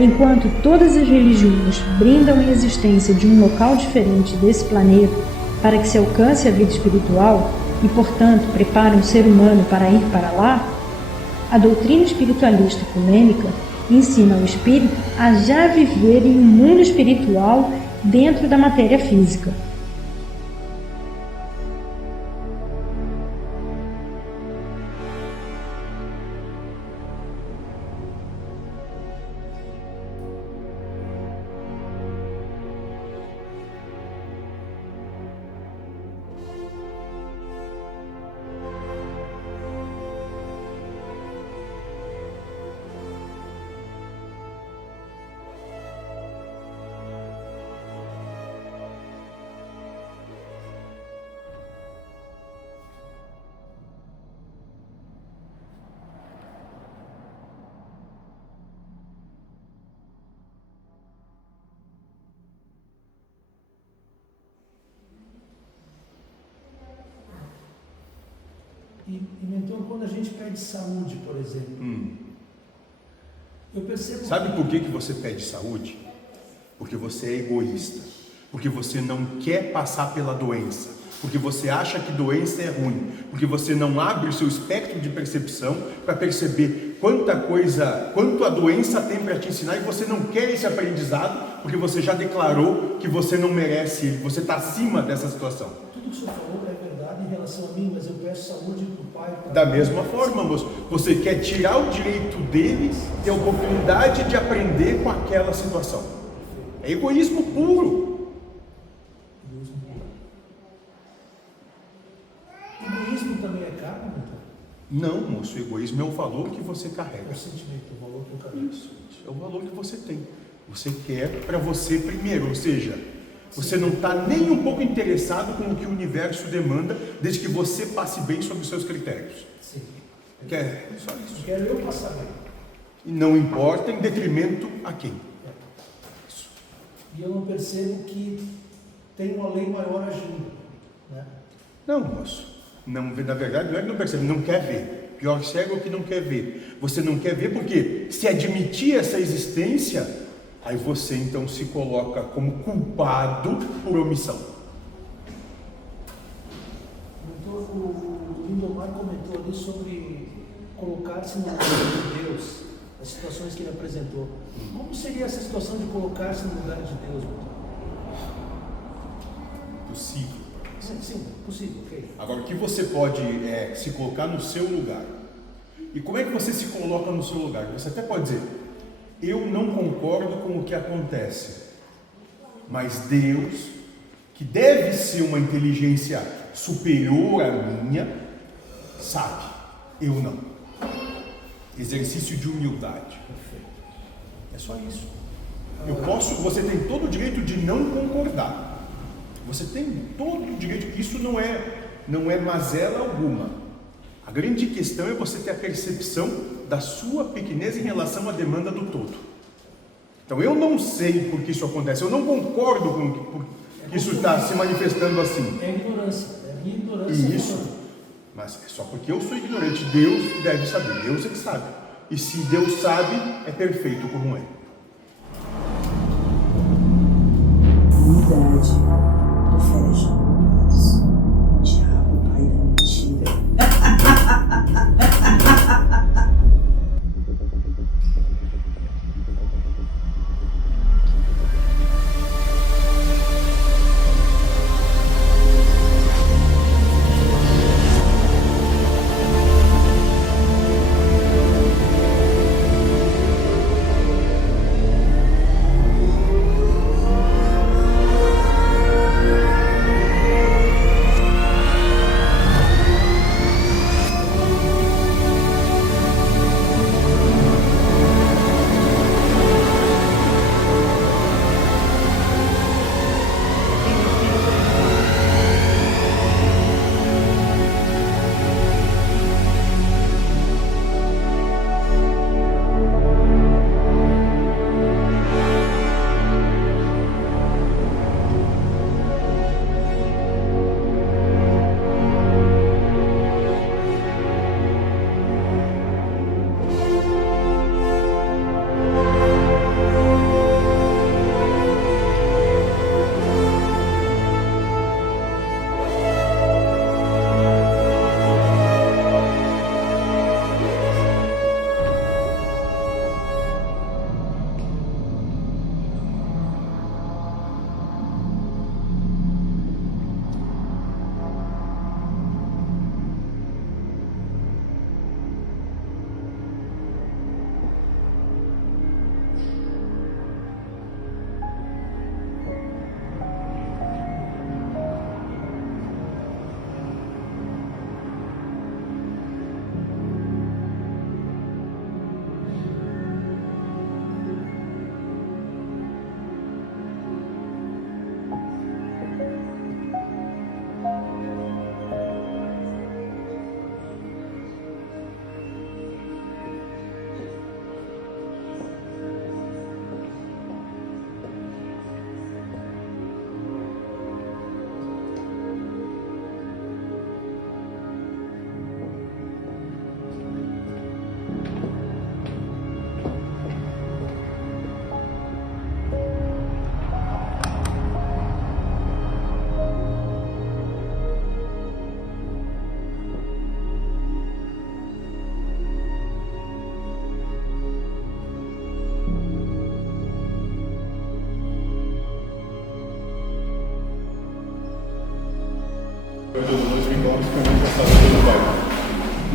Enquanto todas as religiões brindam a existência de um local diferente desse planeta para que se alcance a vida espiritual e, portanto, preparam o ser humano para ir para lá, a doutrina espiritualista ecumênica ensina o espírito a já viver em um mundo espiritual dentro da matéria física. E mentor, quando a gente pede saúde, por exemplo, eu percebo... Sabe por que você pede saúde? Porque você é egoísta, porque você não quer passar pela doença, porque você acha que doença é ruim, porque você não abre o seu espectro de percepção para perceber quanto a doença tem para te ensinar, e você não quer esse aprendizado, porque você já declarou que você não merece ele, você está acima dessa situação. Tudo que o senhor falou é verdade em relação a mim, mas eu peço saúde para o pai. Da mesma forma, moço, você quer tirar o direito dele ter a oportunidade de aprender com aquela situação. É egoísmo puro. Egoísmo também é carne, então? Não, moço, o egoísmo é o valor que você carrega. É o sentimento, o valor que eu carrego. Isso, é o valor que você tem. Você quer para você primeiro, ou seja, você não está nem um pouco interessado com o que o universo demanda, desde que você passe bem sobre os seus critérios. Sim. Quer só isso. Quero eu passar bem. E não importa em detrimento a quem. Isso. E eu não percebo que tem uma lei maior agindo, né? Não, moço. Não, na verdade, não é que não percebe, não quer ver. Pior cego é o que não quer ver. Você não quer ver porque, se admitir essa existência, aí você então se coloca como culpado por omissão. Então, o Lindomar comentou ali sobre colocar-se no lugar de Deus, as situações que ele apresentou. Como seria essa situação de colocar-se no lugar de Deus? Possível. Sim, possível, ok. Agora, o que você pode se colocar no seu lugar. E como é que você se coloca no seu lugar? Você até pode dizer, eu não concordo com o que acontece, mas Deus, que deve ser uma inteligência superior à minha, sabe, eu não. Exercício de humildade. É só isso. Você tem todo o direito de não concordar. Você tem todo o direito, isso não é mazela alguma. A grande questão é você ter a percepção da sua pequenez em relação à demanda do todo. Então eu não sei por que isso acontece, eu não concordo com que isso está se manifestando assim. É ignorância, é minha ignorância. Isso, mas é só porque eu sou ignorante, Deus deve saber, Deus é que sabe. E se Deus sabe, é perfeito como é. Unidade do Fecha. Diabo, pai da mentira.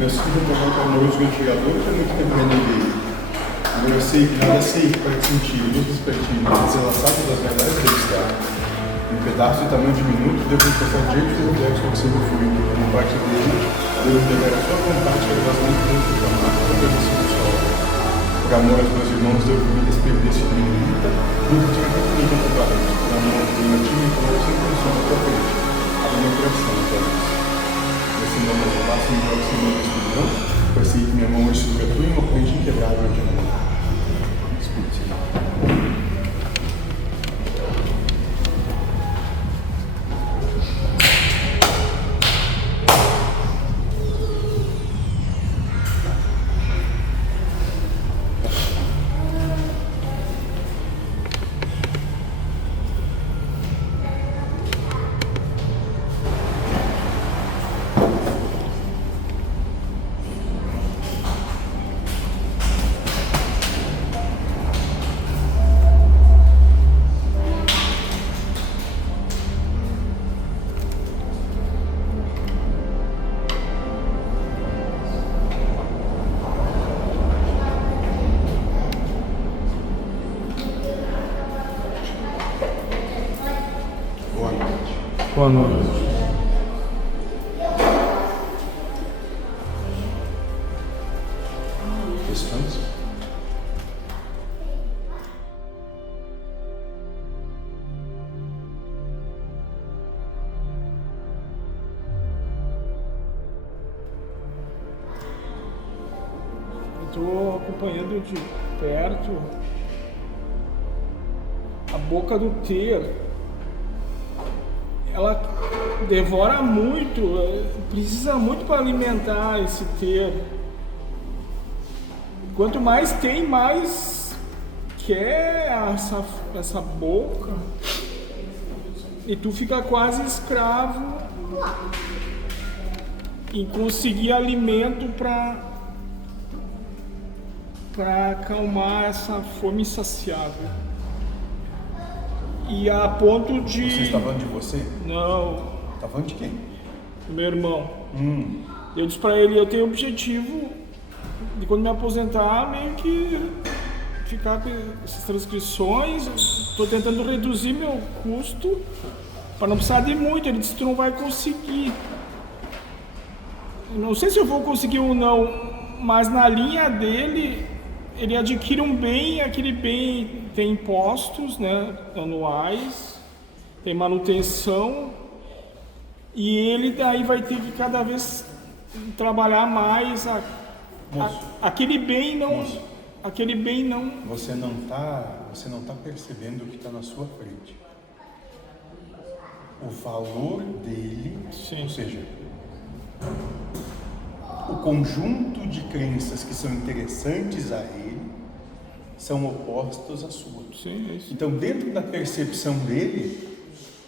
Meu filho tomou um amoroso ventilador, que é muito tempo dele. Agora eu sei que nada sei para sentir, luz despertinho, mas relaxado das verdades dele está. Um pedaço de tamanho diminuto, devo confessar diante do universo que sempre fui. Como parte dele, devo pegar a sua vontade que as mãos dentro do amar, para permanecer do sol. Por amor aos meus irmãos, devo me despedir desse limita, nunca tinha visto completamente. Por amor aos meus nativos, então eu sempre sou na tua frente. Abre meu coração, Deus. Esse nome eu passo em jogo sem meu escuridão, pois sei que minha mão hoje sobre a tua e uma corrente inquebrável de amor. Espírito Santo. Boa noite. Questões? Estou acompanhando de perto a boca do ter. Ela devora muito, precisa muito para alimentar esse ter. Quanto mais tem, mais quer essa boca. E tu fica quase escravo em conseguir alimento para acalmar essa fome insaciável. E a ponto de... Você está falando de você? Não. Está falando de quem? Meu irmão. Eu disse pra ele, eu tenho o objetivo de quando me aposentar, meio que ficar com essas transcrições. Estou tentando reduzir meu custo para não precisar de muito. Ele disse, tu não vai conseguir. Eu não sei se eu vou conseguir ou não, mas na linha dele, ele adquire um bem, aquele bem tem impostos, né, anuais, tem manutenção, e ele daí vai ter que cada vez trabalhar mais aquele bem não. Moço, aquele bem não. Você não tá percebendo o que está na sua frente. O valor dele, Sim. ou seja, o conjunto de crenças que são interessantes a ele são opostos à sua. Sim, é isso. Então, dentro da percepção dele,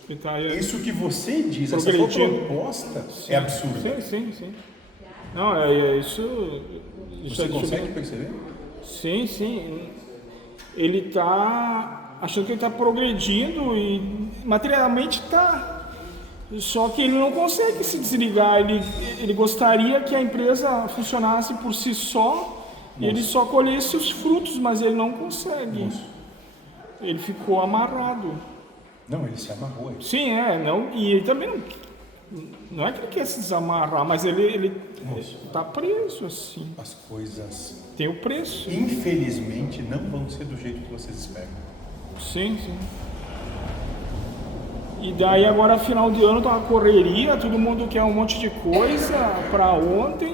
Ele tá aí, isso que você diz, essa sua proposta é absurda. Sim. Não, é isso. Você consegue perceber? Sim. Ele tá achando que ele tá progredindo e materialmente tá. Só que ele não consegue se desligar. Ele gostaria que a empresa funcionasse por si só. E ele só colhesse os frutos, mas ele não consegue. Ele ficou amarrado. Não, ele se amarrou. Sim, não, e ele também não é que ele quer se desamarrar, mas ele está preso assim. As coisas, Tem o preço. infelizmente, não vão ser do jeito que vocês esperam. Sim. E daí agora final de ano tá uma correria, todo mundo quer um monte de coisa para ontem.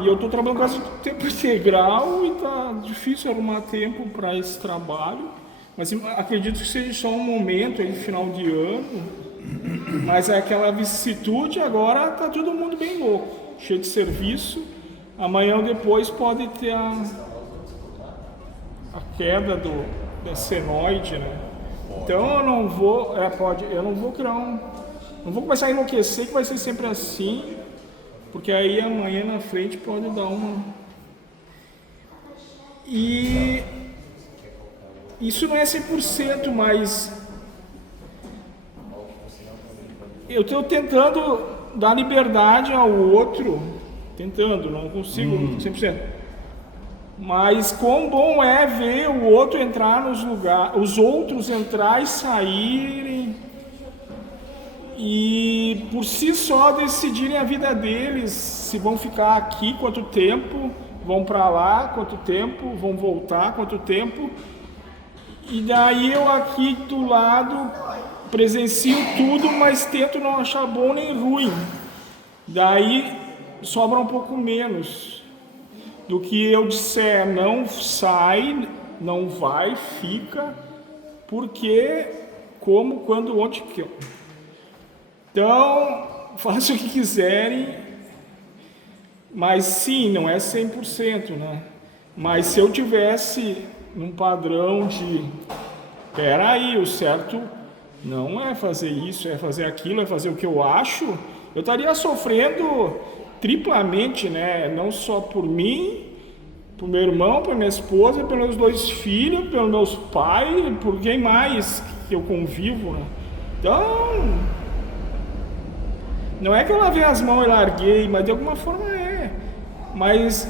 E eu estou trabalhando quase tempo integral e tá difícil arrumar tempo para esse trabalho. Mas acredito que seja só um momento aí, final de ano. Mas é aquela vicissitude, agora tá todo mundo bem louco, cheio de serviço. Amanhã ou depois pode ter a queda da senoide, né? Então eu não vou, eu não vou criar não vou começar a enlouquecer, que vai ser sempre assim. Porque aí amanhã na frente pode dar uma... E isso não é 100%, mas eu estou tentando dar liberdade ao outro tentando, não consigo 100%. Mas quão bom é ver o outro entrar nos lugares, os outros entrar e saírem, e por si só decidirem a vida deles, se vão ficar aqui quanto tempo, vão para lá quanto tempo, vão voltar quanto tempo. E daí eu aqui do lado presencio tudo, mas tento não achar bom nem ruim. Daí sobra um pouco menos do que eu disser, não sai, não vai, fica, porque, como, quando, onde que. Então, façam o que quiserem, mas sim, não é 100%, né? Mas se eu tivesse num padrão de, peraí, o certo não é fazer isso, é fazer aquilo, é fazer o que eu acho, eu estaria sofrendo triplamente, né? Não só por mim, por meu irmão, por minha esposa, pelos meus 2 filhos, pelos meus pais, por quem mais que eu convivo, né? Então, não é que eu lavei as mãos e larguei, mas de alguma forma é. Mas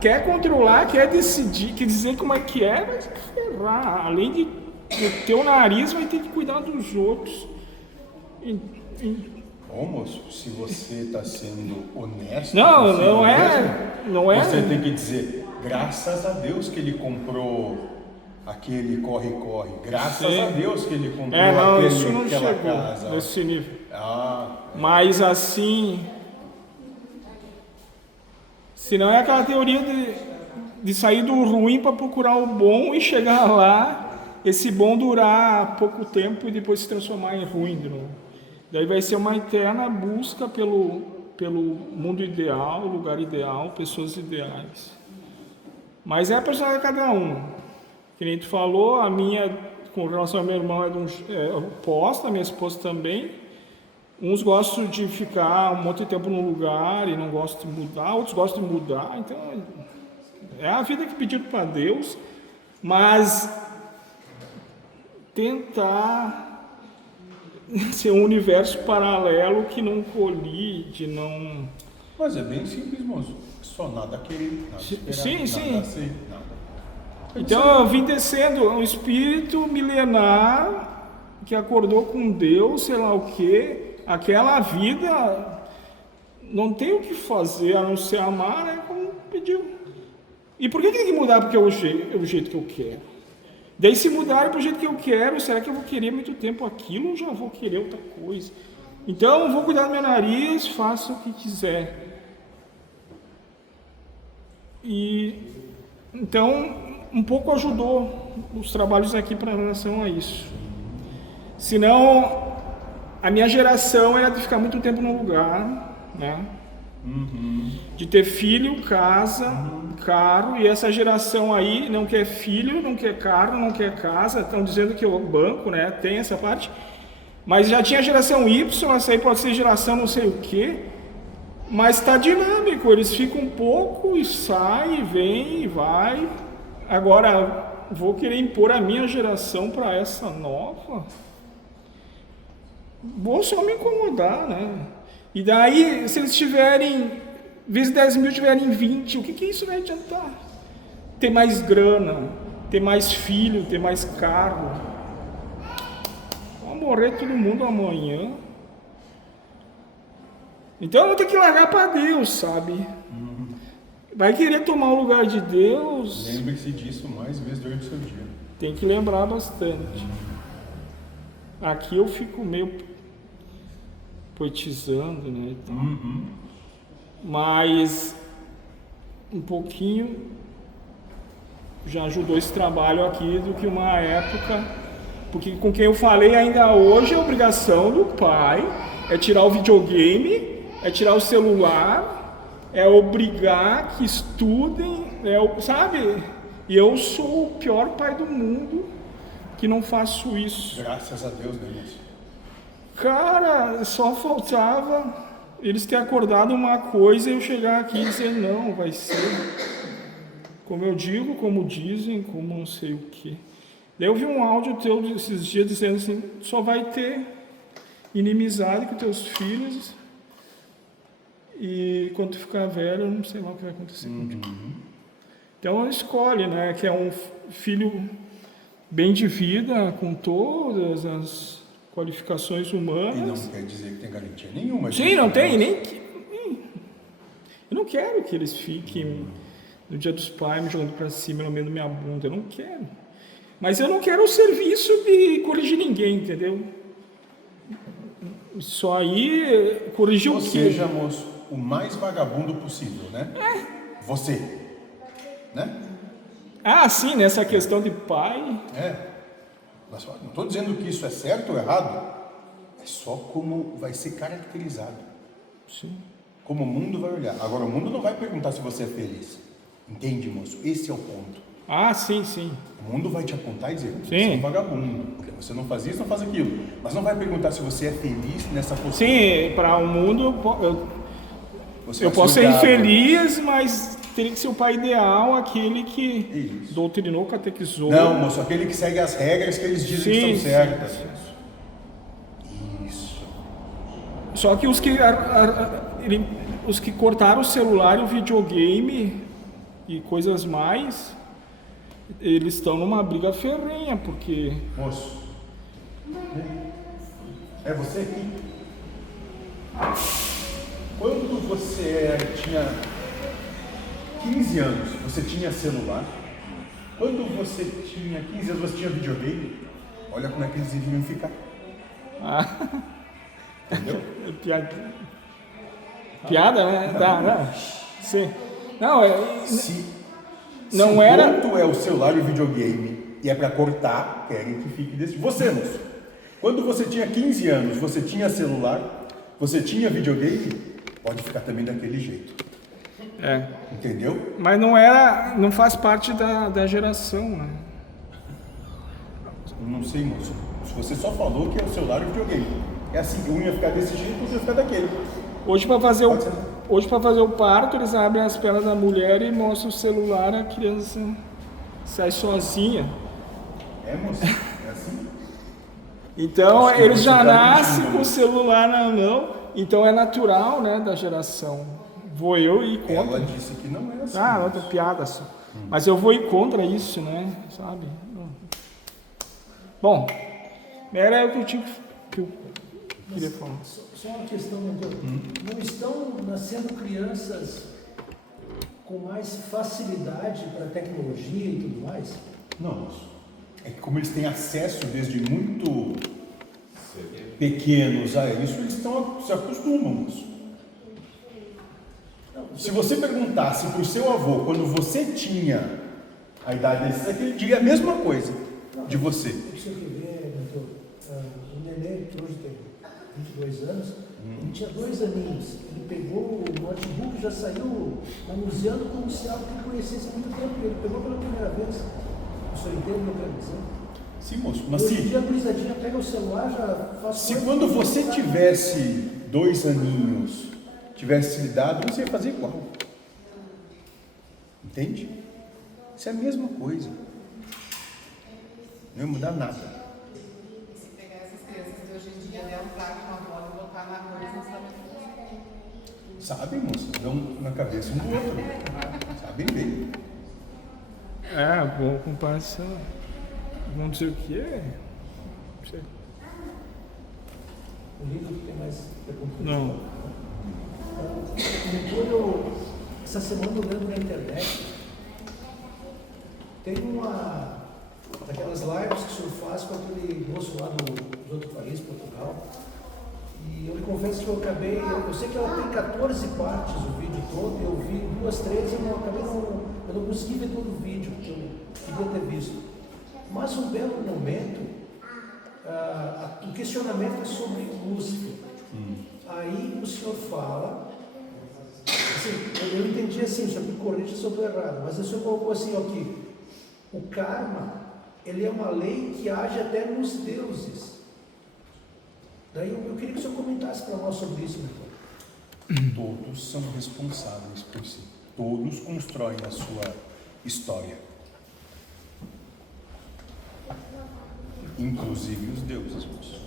quer controlar, quer decidir, quer dizer como é que é, vai se ferrar. Além de o teu nariz, vai ter que cuidar dos outros. Ô moço, se você está sendo honesto, não é. Você tem que dizer, graças a Deus que ele comprou aquele corre-corre, graças a Deus que ele comprou isso não aquela chegou casa. Nesse nível. Ah, mas assim, se não é aquela teoria de sair do ruim para procurar o bom e chegar lá, esse bom durar pouco tempo e depois se transformar em ruim de novo. Daí vai ser uma eterna busca pelo mundo ideal, lugar ideal, pessoas ideais. Mas é a personalidade de cada um. Que nem tu falou, a minha, com relação ao meu irmão, é oposta, a minha esposa também. Uns gostam de ficar um monte de tempo num lugar e não gostam de mudar, outros gostam de mudar. Então, é a vida que pediram para Deus, mas tentar ser um universo paralelo que não colide, não... Mas é bem simples, moço. Só nada querer, nada esperar, sim. nada ser, nada. Então eu vim descendo, um espírito milenar que acordou com Deus, sei lá o quê, aquela vida não tem o que fazer a não ser amar, né, como pediu. E por que tem que mudar? Porque é o jeito que eu quero. Daí se mudarem para o jeito que eu quero, será que eu vou querer muito tempo aquilo ou já vou querer outra coisa? Então eu vou cuidar do meu nariz, faça o que quiser. E então um pouco ajudou os trabalhos aqui para relação a isso. Senão a minha geração era de ficar muito tempo no lugar, né? De ter filho, casa, carro, e essa geração aí não quer filho, não quer carro, não quer casa. Estão dizendo que o banco, né, tem essa parte, mas já tinha a geração Y, essa aí pode ser geração não sei o que, mas está dinâmico, eles ficam um pouco e saem, vem e vai. Agora vou querer impor a minha geração para essa nova, vou só me incomodar, né? E daí, se eles tiverem, vezes 10 mil, tiverem 20, o que isso vai adiantar? Ter mais grana, ter mais filho, ter mais carro. Vai morrer todo mundo amanhã. Então eu vou ter que largar para Deus, sabe? Vai querer tomar o lugar de Deus. Lembre-se disso mais vezes durante o seu dia. Tem que lembrar bastante. Aqui eu fico meio poetizando, né? Então, mas um pouquinho já ajudou esse trabalho aqui do que uma época, porque com quem eu falei ainda hoje a obrigação do pai é tirar o videogame, é tirar o celular, é obrigar que estudem, sabe? E eu sou o pior pai do mundo que não faço isso. Graças a Deus, né, moço? Cara, só faltava eles terem acordado uma coisa e eu chegar aqui e dizer não, vai ser como eu digo, como dizem, como não sei o que. Daí eu vi um áudio teu esses dias dizendo assim, só vai ter inimizade com teus filhos e quando tu ficar velho, eu não sei lá o que vai acontecer contigo. Então escolhe, né? Que é um filho bem de vida, com todas as qualificações E humanas. não quer dizer que tem garantia nenhuma. Sim, disso, não né? tem, nem... Eu não quero que eles fiquem no dia dos pais me jogando pra cima, lambendo minha bunda. Eu não quero. Mas eu não quero o serviço de corrigir ninguém, entendeu? Só aí corrigir Ou o quê? seja, moço, o mais vagabundo possível, né? Você. Né? Ah, sim, nessa questão de pai. Mas não estou dizendo que isso é certo ou errado. É só como vai ser caracterizado. Sim. Como o mundo vai olhar. Agora, o mundo não vai perguntar se você é feliz. Entende, moço? Esse é o ponto. Ah, sim, sim. O mundo vai te apontar e dizer, você Sim. é um vagabundo, porque você não faz isso, não faz aquilo. Mas não vai perguntar se você é feliz nessa postura. Sim, para o mundo Você eu vai posso ser julgado. infeliz, mas teria que ser o pai ideal, aquele que Isso. doutrinou, catequizou. Não, moço, aquele que segue as regras que eles dizem que Sim, são certas. sim. Isso. Só que os que cortaram o celular e o videogame e coisas mais, eles estão numa briga ferrenha, porque... Moço, é você aqui. Quando você tinha 15 anos, você tinha celular? Quando você tinha 15 anos, você tinha videogame? Olha como é que eles deviam ficar. Entendeu? Piada, né? Tá, não. Sim. Não, Se não o era... ponto é o celular e o videogame e é para cortar, querem que fique desse. Você, moço, quando você tinha 15 anos, você tinha celular, você tinha videogame, pode ficar também daquele jeito. Entendeu? Mas não faz parte da geração, né? Não sei, moço. Se você só falou que é o celular e o videogame. É assim, um ia ficar desse jeito, outro ia ficar daquele. Hoje para fazer Pode ser. Hoje, para fazer o parto, eles abrem as pernas da mulher e mostram o celular, a criança sai sozinha. Moço, é assim. Então, Acho que eles você já tá nascem mentindo, com o moço. celular na mão, então é natural, né, da geração. Vou eu ir Ela contra. disse que não é assim. Ah, outra piada só. Mas eu vou ir contra isso, né, sabe? Bom, era o que eu queria falar. Só uma questão, mentor. Não estão nascendo crianças com mais facilidade para a tecnologia e tudo mais? Não, moço. É que como eles têm acesso desde muito pequenos a isso, eles se acostumam, moço. Se você perguntasse para o seu avô, quando você tinha a idade desse, ele diria a mesma coisa de você. O senhor que vê, mentor, o neném, que hoje tem 22 anos, ele tinha 2 aninhos. Ele pegou o notebook e já saiu manuseando como se algo que ele conhecesse há muito tempo. Ele pegou pela primeira vez. O senhor entende o que eu quero dizer? Sim, moço. Mas Hoje em dia a gurizadinha pega o celular, já faz se coisa quando que você não sabe. tivesse 2 aninhos, tivesse lhe dado, você ia fazer igual. Entende? Isso é a mesma coisa. Não ia mudar nada. Se pegar essas crianças de hoje em dia, der um trago com a bola e botar na rua, eles não sabem o que fazer. Sabem, moço? Dão na cabeça um do outro. Sabem bem. Boa comparação. Vamos dizer o que é? Não sei. O livro que tem mais perguntas. Não. Essa semana eu lendo na internet, tem uma daquelas lives que o senhor faz com aquele moço lá do outro país, Portugal. E eu lhe confesso que eu sei que ela tem 14 partes o vídeo todo, eu vi 2, 3 e eu não consegui ver todo o vídeo que eu queria ter visto. Mas um belo momento, o questionamento é sobre Lúcifer. Aí o senhor fala, assim, eu entendi assim, o senhor me corrija se eu estou errado, mas o senhor colocou assim, ó, que o karma, ele é uma lei que age até nos deuses. Daí eu queria que o senhor comentasse para nós sobre isso, meu irmão. Todos são responsáveis por si. Todos constroem a sua história. Inclusive os deuses, moço.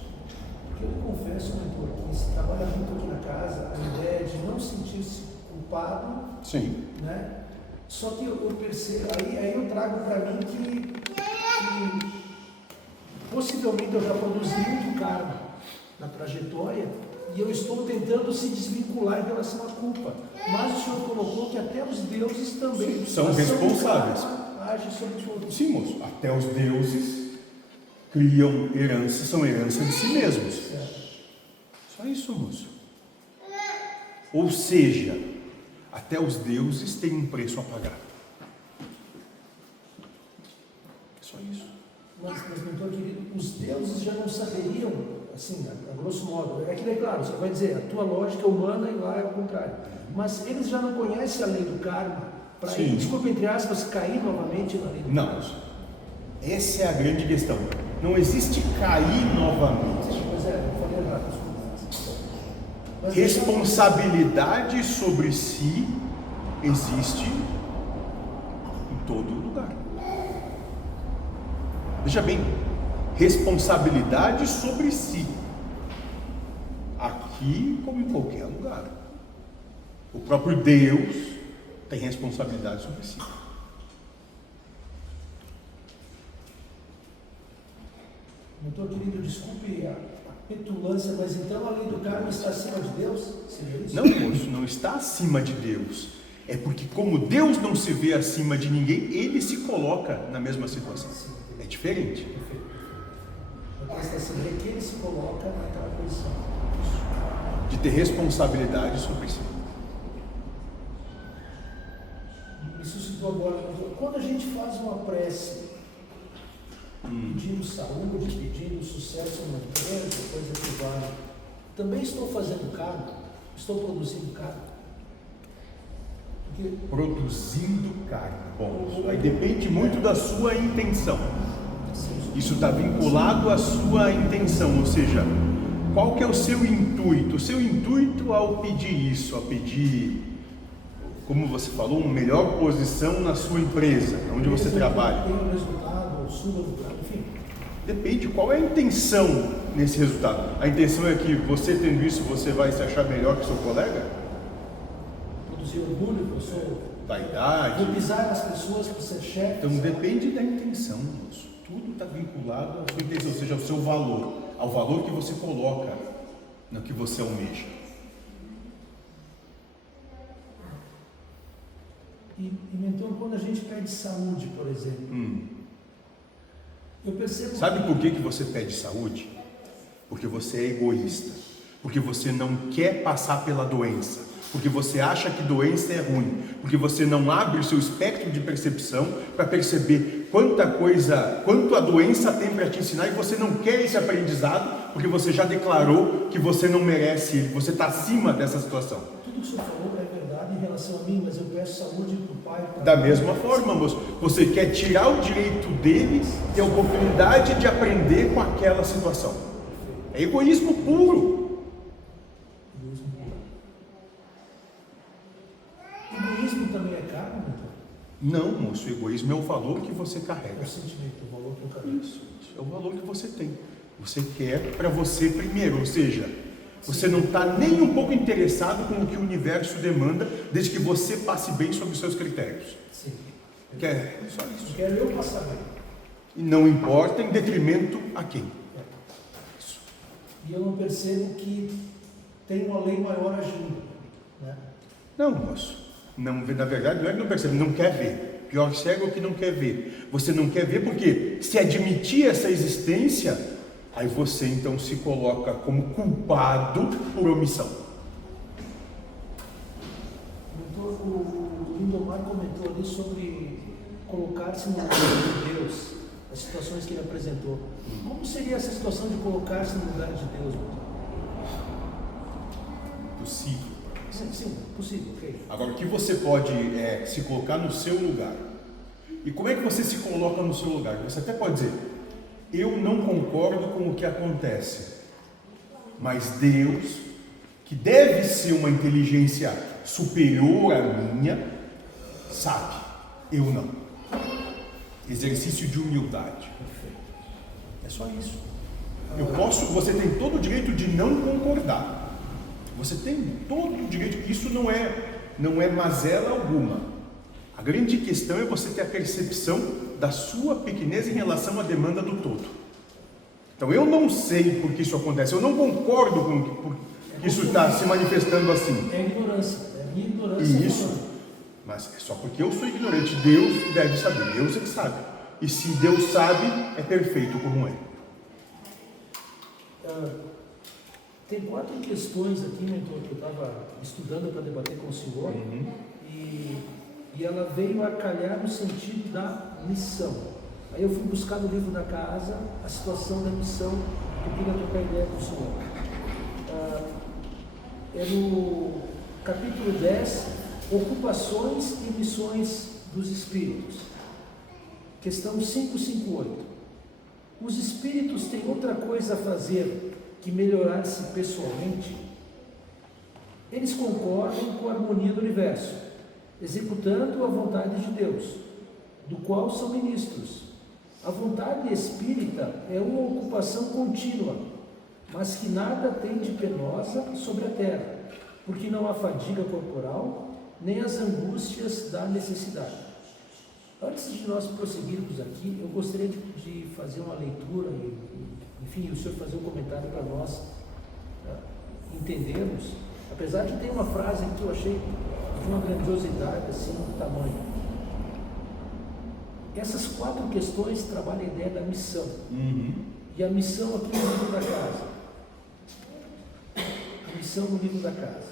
Porque eu confesso, mentor, que se trabalha muito aqui na casa, a ideia de não sentir-se culpado, Sim. né? Só que eu percebo, aí eu trago para mim que possivelmente eu já produzi muito karma na trajetória e eu estou tentando se desvincular em relação à culpa. Mas o Senhor colocou que até os deuses também São responsáveis. Agem sobre tudo. Sim, moço. Até os deuses criam herança, são herança de si mesmos. Só isso, moço. Ou seja, até os deuses têm um preço a pagar. Só isso. Mas mentor querido, os deuses já não saberiam, assim, a grosso modo, é que é claro, você vai dizer, a tua lógica é humana e lá é o contrário. Mas eles já não conhecem a lei do karma, para Sim. desculpa, entre aspas, cair novamente na lei do Não. karma. Essa é a grande questão. Não existe cair novamente. Pois é, eu falei errado, desculpa. Mas Responsabilidade sobre si existe em todo lugar. Veja bem, responsabilidade sobre si, aqui como em qualquer lugar. O próprio Deus tem responsabilidade sobre si. Mentor querido, desculpe a petulância, mas então a lei do karma está acima de Deus? Seria isso? Não, moço, não está acima de Deus. É porque como Deus não se vê acima de ninguém, ele se coloca na mesma situação. É diferente. Perfeito. A questão assim, é que ele se coloca naquela posição. De ter responsabilidade sobre si. Me suscitou agora, mentor, quando a gente faz uma prece pedindo saúde, pedindo sucesso na empresa, coisa que vale, também estou fazendo karma? Estou produzindo karma? Porque Produzindo karma. Bom, isso aí depende muito da sua intenção. Isso está vinculado à sua intenção, ou seja, qual que é o seu intuito? O seu intuito ao pedir isso, a pedir, como você falou, uma melhor posição na sua empresa, onde você trabalha. tem um resultado, ou suba no plano, enfim. Depende qual é a intenção nesse resultado. A intenção é que você tendo isso, você vai se achar melhor que seu colega? Produzir orgulho, que eu sou. Vaidade. Vou pisar nas pessoas para ser chefe. Então depende da intenção, moço. Tudo está vinculado à sua intenção, ou seja, ao seu valor, ao valor que você coloca no que você almeja. E mentor, quando a gente pede saúde, por exemplo, eu percebo. Sabe por que você pede saúde? Porque você é egoísta, porque você não quer passar pela doença, porque você acha que doença é ruim, porque você não abre o seu espectro de percepção para perceber quanto a doença tem para te ensinar, e você não quer esse aprendizado, porque você já declarou que você não merece ele, você está acima dessa situação. Tudo que o senhor falou é verdade em relação a mim, mas eu peço saúde para o pai. Da mesma forma, moço, você quer tirar o direito dele e a oportunidade de aprender com aquela situação. É egoísmo puro. Egoísmo também é karma, mentor? Não, moço, o egoísmo é o valor que você É carrega. o sentimento, o valor que eu carrego. Isso é o valor que você tem. Você quer para você primeiro, ou seja, você não está nem um pouco interessado com o que o universo demanda, desde que você passe bem sobre os seus critérios. Sim. Quer só isso. Eu quero eu passar bem. E não importa em detrimento a quem. Isso. E eu não percebo que tem uma lei maior agindo, né? Não, moço. Não, na verdade, não é que não percebe, não quer ver. Pior cego é o que não quer ver. Você não quer ver porque, se admitir essa existência, aí você então se coloca como culpado por omissão. O Lindomar comentou ali sobre colocar-se no lugar de Deus, as situações que ele apresentou. Como seria essa situação de colocar-se no lugar de Deus? Possível. Sim, possível, ok. Agora, o que você pode se colocar no seu lugar. E como é que você se coloca no seu lugar? Você até pode dizer, eu não concordo com o que acontece, mas Deus, que deve ser uma inteligência superior à minha, sabe, eu não. Exercício de humildade. É só isso. Você tem todo o direito de não concordar. Você tem todo o direito, isso não é mazela alguma. A grande questão é você ter a percepção da sua pequenez em relação à demanda do todo. Então eu não sei por que isso acontece, eu não concordo com que isso está se manifestando assim. É ignorância, é minha ignorância. Isso, mas é só porque eu sou ignorante. Deus deve saber, Deus é que sabe. E se Deus sabe, é perfeito como é. Tem 4 questões aqui, mentor, que eu estava estudando para debater com o senhor, e ela veio a calhar no sentido da missão. Aí eu fui buscar no livro da casa a situação da missão, que eu queria trocar ideia com o senhor. É no capítulo 10, ocupações e missões dos espíritos. Questão 558. Os espíritos têm outra coisa a fazer que melhorar-se pessoalmente? Eles concordam com a harmonia do universo, executando a vontade de Deus, do qual são ministros. A vontade espírita é uma ocupação contínua, mas que nada tem de penosa sobre a terra, porque não há fadiga corporal, nem as angústias da necessidade. Antes de nós prosseguirmos aqui, eu gostaria de fazer uma leitura e, enfim, o senhor fazer um comentário para nós entendermos, apesar de ter uma frase que eu achei de uma grandiosidade assim, do tamanho. Essas 4 questões trabalham a ideia da missão. E a missão aqui no livro da casa. A missão no livro da casa.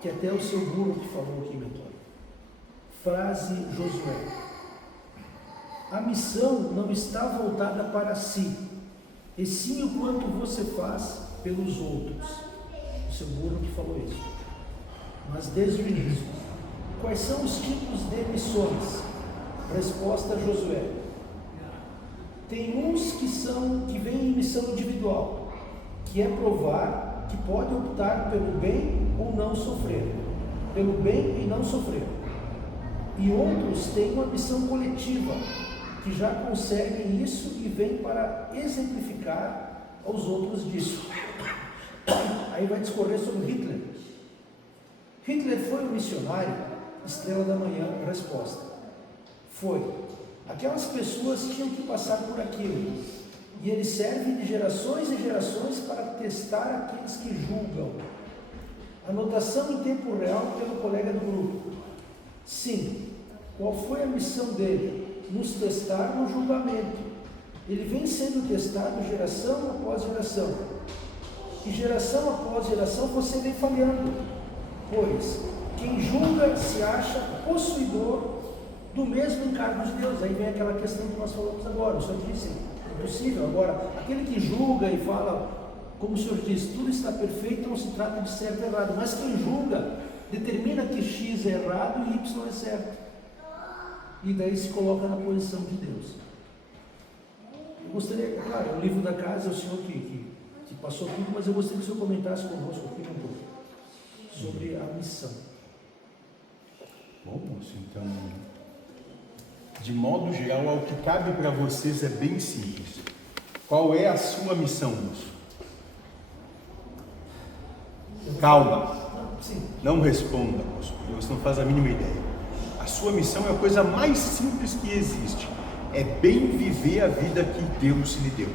Que até o seu guru que falou aqui, mentor. Frase Josué: a missão não está voltada para si, e sim o quanto você faz pelos outros. O seu guru que falou isso. Mas desde o início, quais são os tipos de missões? Resposta Josué: tem uns que vêm em missão individual, que é provar que pode optar pelo bem ou não sofrer, pelo bem e não sofrer. E outros têm uma missão coletiva, que já conseguem isso e vêm para exemplificar aos outros disso. Aí vai discorrer sobre Hitler. Hitler foi um missionário, estrela da manhã, resposta. Foi. Aquelas pessoas tinham que passar por aquilo, e ele serve de gerações e gerações para testar aqueles que julgam. Anotação em tempo real pelo colega do grupo. Sim. Qual foi a missão dele? Nos testar no julgamento. Ele vem sendo testado geração após geração. E geração após geração você vem falhando. Pois quem julga se acha possuidor do mesmo encargo de Deus. Aí vem aquela questão que nós falamos agora. O senhor disse, é impossível. Agora, aquele que julga e fala, como o senhor disse, tudo está perfeito, não se trata de certo e errado. Mas quem julga determina que X é errado e Y é certo. E daí se coloca na posição de Deus. Eu gostaria, claro, é o livro da casa, é o senhor que passou tudo, mas eu gostaria que o senhor comentasse conosco aqui um pouco sobre a missão. Bom, moço, então, de modo geral, o que cabe para vocês é bem simples. Qual é a sua missão, moço? Calma, não responda, moço, porque você não faz a mínima ideia. A sua missão é a coisa mais simples que existe. É bem viver a vida que Deus lhe deu.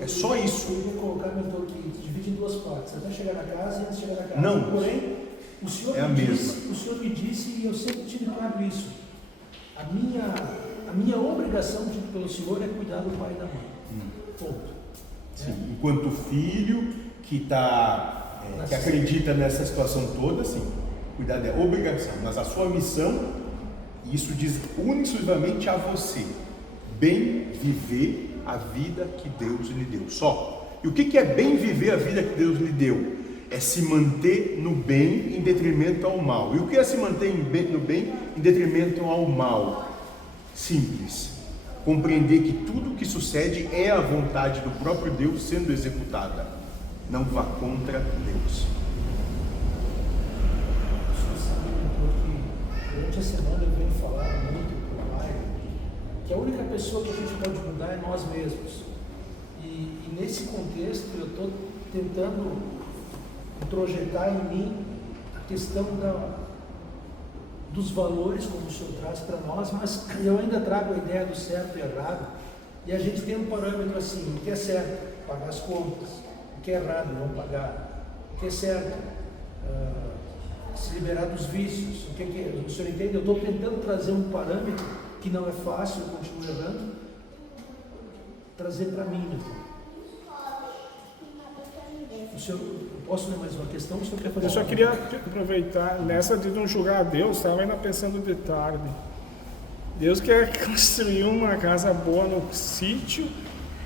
É só isso. Eu vou colocar, mentor, que divide em 2 partes. Até chegar na casa e antes de chegar na casa. Não. Porém, o senhor, o senhor me disse, e eu sempre tive claro isso. A minha obrigação dito pelo senhor é cuidar do pai e da mãe. Ponto. Sim. Enquanto filho que acredita nessa situação toda, sim. Cuidado é obrigação, mas a sua missão, isso diz exclusivamente a você, bem viver a vida que Deus lhe deu, só. E o que é bem viver a vida que Deus lhe deu? É se manter no bem em detrimento ao mal. E o que é se manter no bem em detrimento ao mal? Simples. Compreender que tudo o que sucede é a vontade do próprio Deus sendo executada. Não vá contra Deus. Durante a semana eu venho falar muito para o pai que que a única pessoa que a gente pode mudar é nós mesmos. E nesse contexto eu estou tentando projetar em mim a questão dos valores, como o senhor traz para nós, mas eu ainda trago a ideia do certo e errado, e a gente tem um parâmetro assim: o que é certo, pagar as contas; o que é errado, não pagar; o que é certo, se liberar dos vícios. O senhor entende? Eu estou tentando trazer um parâmetro que não é fácil, eu continuo errando, trazer para mim. O senhor, posso ler mais uma questão? O senhor quer fazer? Eu só queria aproveitar, nessa de não julgar a Deus, estava ainda pensando de tarde. Deus quer construir uma casa boa no sítio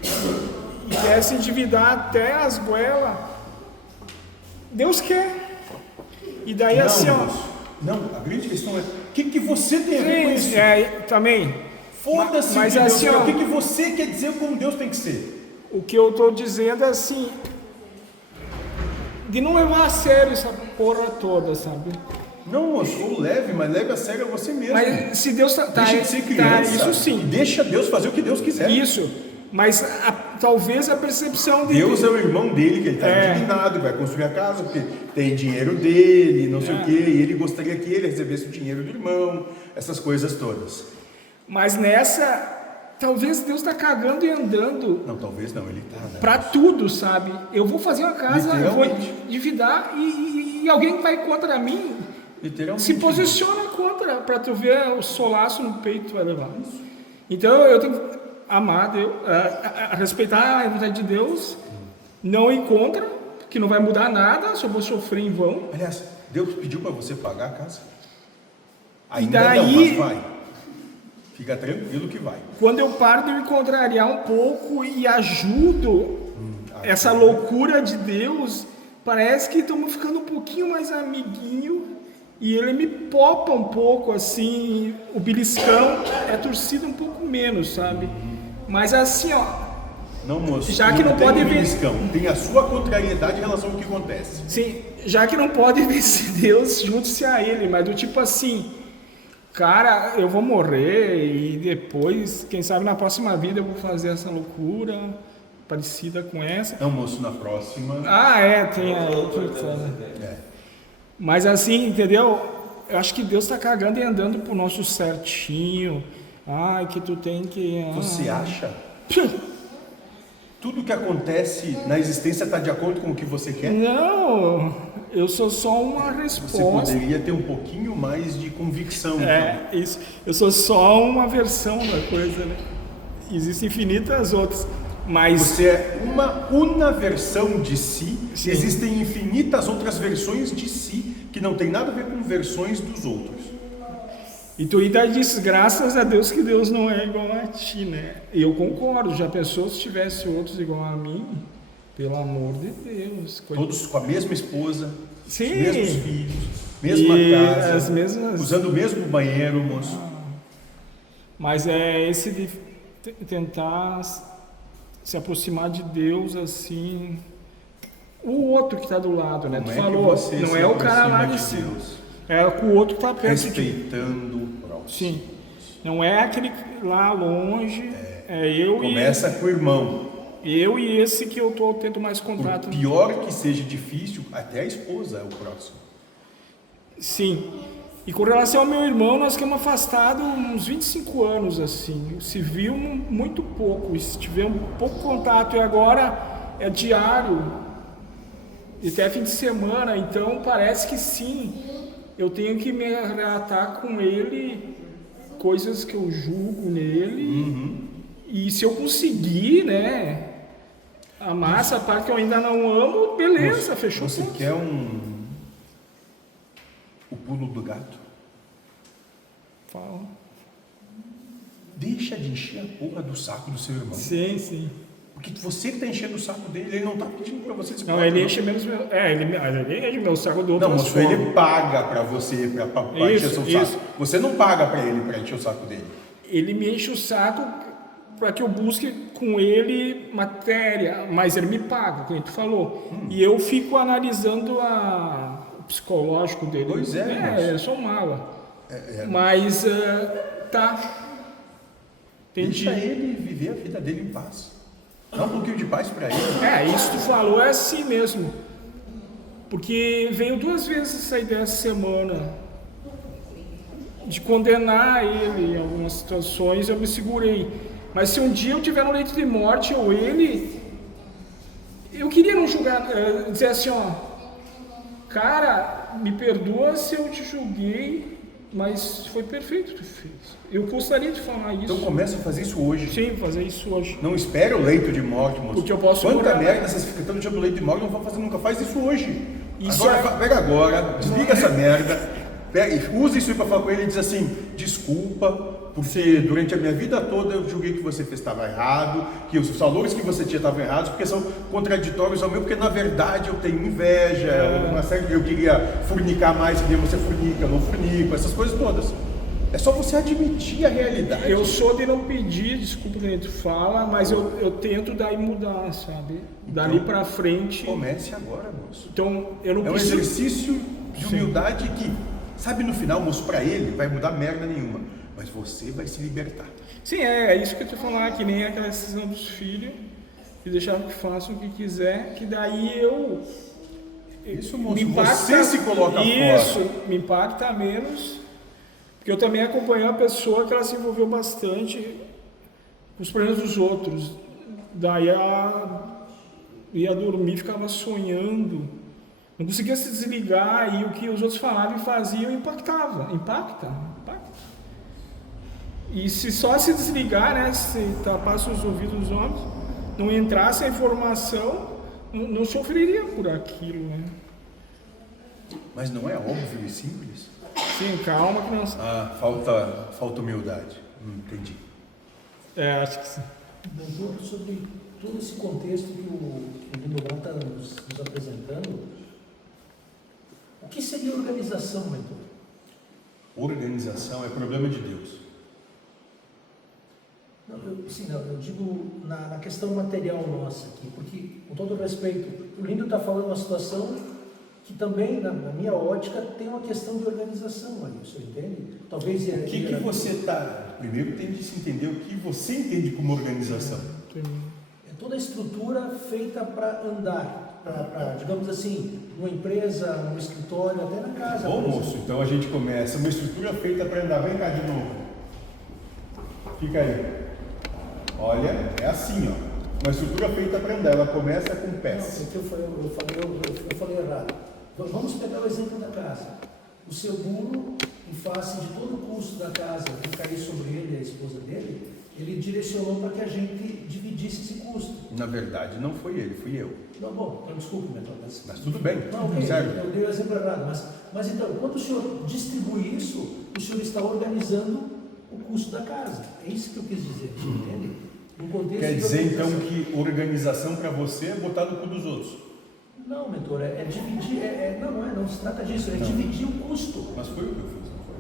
e quer se endividar até as goelas. Deus quer. E daí Não, assim, ó. moço. Não, a grande questão é: o que você tem a ver com isso? Também. Foda-se, mas Deus, assim, ó, o que você quer dizer como Deus tem que ser? O que eu estou dizendo é assim, de não levar a sério essa porra toda, sabe? Não, moço, ou leve, mas leve a sério a você mesmo. Mas se Deus Deixa de ser criança. isso sim. E deixa Deus fazer o que Deus quiser. Isso. Mas talvez a percepção de Deus é o irmão dele, que ele está indignado, vai construir a casa, porque tem dinheiro dele, não sei o quê, e ele gostaria que ele recebesse o dinheiro do irmão, essas coisas todas. Mas nessa, talvez Deus está cagando e andando. Não, talvez não, ele está, né? Para tudo, sabe? Eu vou fazer uma casa, eu vou endividar e alguém vai contra mim, se posiciona contra, para tu ver o solaço no peito vai levar. Então eu tenho que amar Deus, respeitar a vontade de Deus, não ir contra, que não vai mudar nada, só vou sofrer em vão. Aliás, Deus pediu para você pagar a casa? Ainda Ainda daí, não, mas vai. Fica tranquilo que vai. Quando eu paro de me contrariar um pouco e ajudo essa loucura de Deus, parece que estamos ficando um pouquinho mais amiguinho e ele me popa um pouco assim, o beliscão é torcido um pouco menos, sabe? Mas assim, ó, não, moço, já que não pode ver, tem a sua contrariedade em relação ao que acontece. Sim, já que não pode vencer Deus, junte-se a ele, mas do tipo assim, cara, eu vou morrer e depois, quem sabe na próxima vida eu vou fazer essa loucura parecida com essa. Não, moço, na próxima. Tem aí. Mas assim, entendeu? Eu acho que Deus está cagando e andando pro nosso certinho. Que tu tem que... Você acha? Tudo que acontece na existência está de acordo com o que você quer? Não, eu sou só uma resposta. Você poderia ter um pouquinho mais de convicção. Então. Isso. Eu sou só uma versão da coisa, né? Existem infinitas outras, mas... Você é uma versão de si. Sim. Existem infinitas outras versões de si que não tem nada a ver com versões dos outros. E tu ainda diz, graças a Deus que Deus não é igual a ti, né? Eu concordo, já pensou se tivesse outros igual a mim? Pelo amor de Deus. Todos com a mesma esposa, sim, os mesmos filhos, mesma casa, as mesmas... usando o mesmo banheiro, moço. Mas é esse de tentar se aproximar de Deus assim... O outro que está do lado, né? Como tu falou, não é o cara lá de cima. É com o outro que está perto. Respeitando o próximo. Sim. Não é aquele lá longe. É eu Começa com o irmão. Eu e esse que eu tendo mais contato. Por pior que seja difícil, até a esposa é o próximo. Sim. E com relação ao meu irmão, nós ficamos afastados uns 25 anos, assim. Se viu muito pouco. E se tiver um pouco contato, e agora é diário. E até fim de semana. Então parece que sim. Eu tenho que me relatar com ele coisas que eu julgo nele. E se eu conseguir, né, amar essa parte que eu ainda não amo, beleza, fechou. Você quer o pulo do gato? Fala. Deixa de encher a porra do saco do seu irmão. Sim, sim. Porque você que está enchendo o saco dele, ele não está pedindo para você se Não, ele enche menos meu... ele enche meu saco do outro. Não, mas ele paga para você, para encher o seu saco. Você não paga para ele para encher o saco dele. Ele me enche o saco para que eu busque com ele matéria, mas ele me paga, como tu falou. E eu fico analisando o psicológico dele. Pois é. Eu sou mala. Mas, tá. Entendi. Deixa ele viver a vida dele em paz. Dá um pouquinho de paz para ele. Isso que tu falou é assim mesmo. Porque veio 2 vezes essa ideia essa semana de condenar ele em algumas situações, eu me segurei. Mas se um dia eu tiver no leito de morte ou ele, eu queria não julgar, dizer assim, ó, cara, me perdoa se eu te julguei, mas foi perfeito o que tu fez. Eu gostaria de falar isso. Então começa a fazer isso hoje. Sim, fazer isso hoje. Não espere o leito de morte, moço. Porque eu posso Quanta morar. merda vocês ficam tanto tempo no leito de morte, não vão fazer nunca. Faz isso hoje. Isso Agora, é- pega agora, desliga essa merda, usa isso aí para falar com ele e diz assim, desculpa, porque durante a minha vida toda eu julguei que você estava errado, que os valores que você tinha estavam errados, porque são contraditórios ao meu, porque na verdade eu tenho inveja, eu queria fornicar mais, que nem você fornica, eu não fornico, essas coisas todas. É só você admitir a realidade. Eu sou de não pedir, desculpa que tu fala, mas eu tento daí mudar, sabe? Dali pra frente. Comece agora, moço. Então, eu não É um preciso... exercício de humildade que, sabe, no final, moço, pra ele vai mudar merda nenhuma, mas você vai se libertar. Sim, é isso que eu te falar, que nem aquela decisão dos filhos, e deixar que façam o que quiser, que daí eu... Isso, moço, me impacta, você se coloca isso, fora. me impacta menos, porque eu também acompanhei uma pessoa que ela se envolveu bastante com os problemas dos outros. Daí ela ia dormir, ficava sonhando, não conseguia se desligar, e o que os outros falavam e faziam impacta. E se só se desligar, né, se tapasse os ouvidos dos homens, não entrasse a informação, não sofreria por aquilo, né? Mas não é óbvio e simples? Sim, calma que não... Falta humildade. Entendi. Acho que sim. Doutor, sobre todo esse contexto que o Lindomar está nos apresentando, o que seria organização, mentor? Organização é problema de Deus. Não, eu digo na questão material nossa aqui, porque, com todo respeito, o Lindo está falando uma situação que também, na minha ótica, tem uma questão de organização ali, o senhor entende? Talvez... O que você está... Primeiro tem de se entender o que você entende como organização. É toda a estrutura feita para andar, para, digamos assim, numa empresa, num escritório, até na casa. Bom, moço, então a gente começa uma estrutura feita para andar. Vem cá de novo. Fica aí. Olha, é assim, ó. Uma estrutura feita para andar, ela começa com pés. Não, eu falei errado. Vamos pegar o exemplo da casa. O seu Bruno, em face de todo o custo da casa que cair sobre ele e a esposa dele, ele direcionou para que a gente dividisse esse custo. Na verdade, não foi ele, fui eu. Não, bom, então desculpe, mentor. Mas tudo bem, Não, ok, certo? eu dei o exemplo errado. Mas então, quando o senhor distribui isso, o senhor está organizando o custo da casa. É isso que eu quis dizer, entende? No contexto Quer de dizer, então, organização. que organização para você é botar no cu dos outros. Não, mentor, é dividir, não se trata disso, é dividir o custo. Mas foi o que eu fiz, não foi?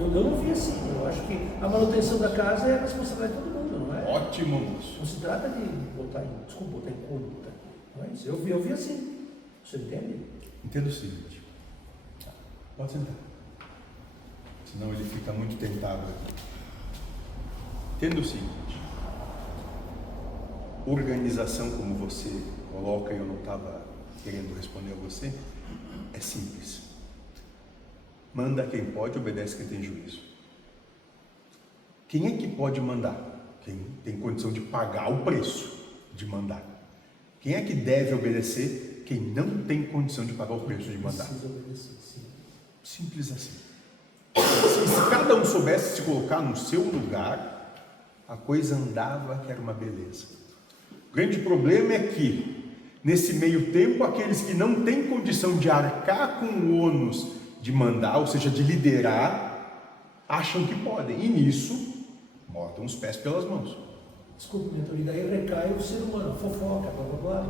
Eu não vi assim, eu acho que a manutenção da casa é a responsabilidade de todo mundo, não é? Ótimo, moço. Não se trata de botar em conta, não é isso? Eu vi assim, você entende? Entenda o seguinte. Pode sentar. Senão ele fica muito tentado. Entenda o seguinte. Organização, como você coloca, e eu não estava querendo responder a você, é simples. Manda quem pode, obedece quem tem juízo. Quem é que pode mandar? Quem tem condição de pagar o preço de mandar. Quem é que deve obedecer? Quem não tem condição de pagar o preço de mandar. Precisa obedecer, sim. Simples assim. Se cada um soubesse se colocar no seu lugar, a coisa andava que era uma beleza. O grande problema é que, nesse meio tempo, aqueles que não têm condição de arcar com o ônus de mandar, ou seja, de liderar, acham que podem. E nisso, botam os pés pelas mãos. Desculpe, mentor, e daí recai o ser humano, fofoca, blá.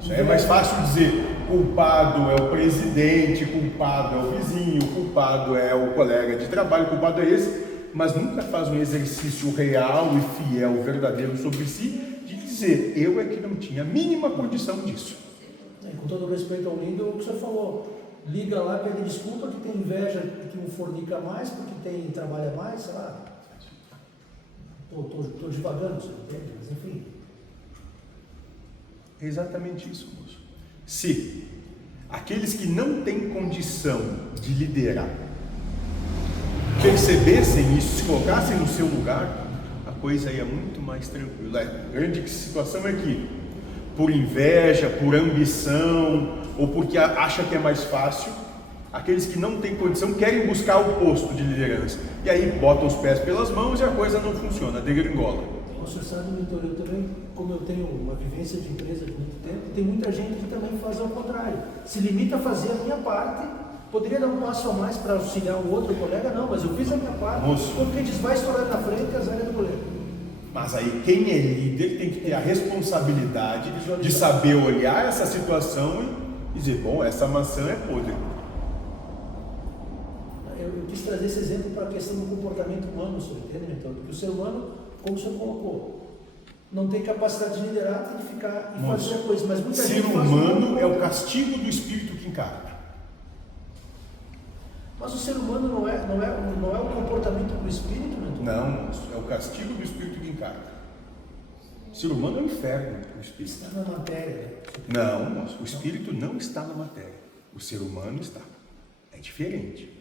Isso aí é mais fácil dizer, culpado é o presidente, culpado é o vizinho, culpado é o colega de trabalho, culpado é esse, mas nunca faz um exercício real e fiel, verdadeiro sobre si, de dizer, eu é que não tinha a mínima condição disso. Com todo respeito ao Lindo, o que o senhor falou, liga lá, pede desculpa que tem inveja que um fornica mais, porque trabalha mais, sei lá. Estou divagando, você entende? Mas enfim. É exatamente isso, moço. Se aqueles que não têm condição de liderar percebessem isso, se colocassem no seu lugar, a coisa ia muito mais tranquila. A grande situação é que, por inveja, por ambição, ou porque acha que é mais fácil, aqueles que não têm condição querem buscar o posto de liderança. E aí botam os pés pelas mãos e a coisa não funciona, degringola. O senhor sabe, mentor, eu também, como eu tenho uma vivência de empresa de muito tempo, tem muita gente que também faz ao contrário. Se limita a fazer a minha parte, poderia dar um passo a mais para auxiliar o outro colega, não, mas eu fiz a minha parte, porque diz, vai estourar na frente as áreas do colega. Mas aí quem é líder tem que ter a responsabilidade de saber olhar essa situação e dizer, bom, essa maçã é podre. Eu quis trazer esse exemplo para a questão do comportamento humano, senhor, entende, mentor? Porque o ser humano, como o senhor colocou, não tem capacidade de liderar, tem que ficar e fazer a coisa, mas muita gente ser humano é o castigo do espírito que encarna. Mas o ser humano não é o comportamento do espírito, mentor? Não, é o castigo do espírito que encarna. O ser humano é o inferno do espírito. Está na matéria, né? Não, moço, o espírito não está na matéria. O ser humano está. É diferente.